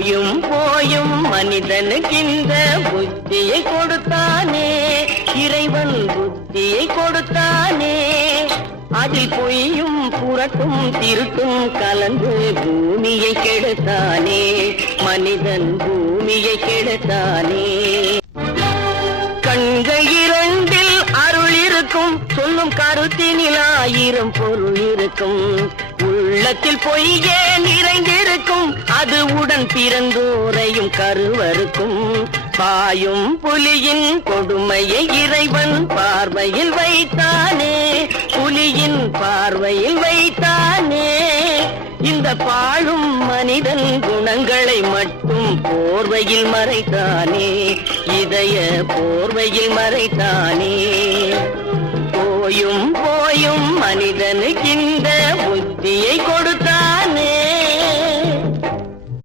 போயும் போயும் மனிதனுக்கு இந்த புத்தியை கொடுத்தானே, இறைவன் புத்தியை கொடுத்தானே. அதில் பொய்யும் புரட்டும் திருட்டும் கலந்து பூமியை கெடுத்தானே, மனிதன் பூமியை கெடுத்தானே. கண்கள் இரண்டில் அருள் இருக்கும், சொல்லும் கருத்தினில் ஆயிரம் பொருள் இருக்கும். உள்ளத்தில் பொய்யே நிறைந்திருக்கும், அது உடன் பிறந்தோரையும் கருவருக்கும். பாயும் புலியின் கொடுமையை இறைவன் பார்வையில் வைத்தானே, புலியின் பார்வையில் வைத்தானே. இந்த பாழும் மனிதன் குணங்களை மட்டும் போர்வையில் மறைத்தானே, இதய போர்வையில் மறைத்தானே. போயும் போயும் மனிதனுக்கு இந்த புத்தியை கொடுத்தான்.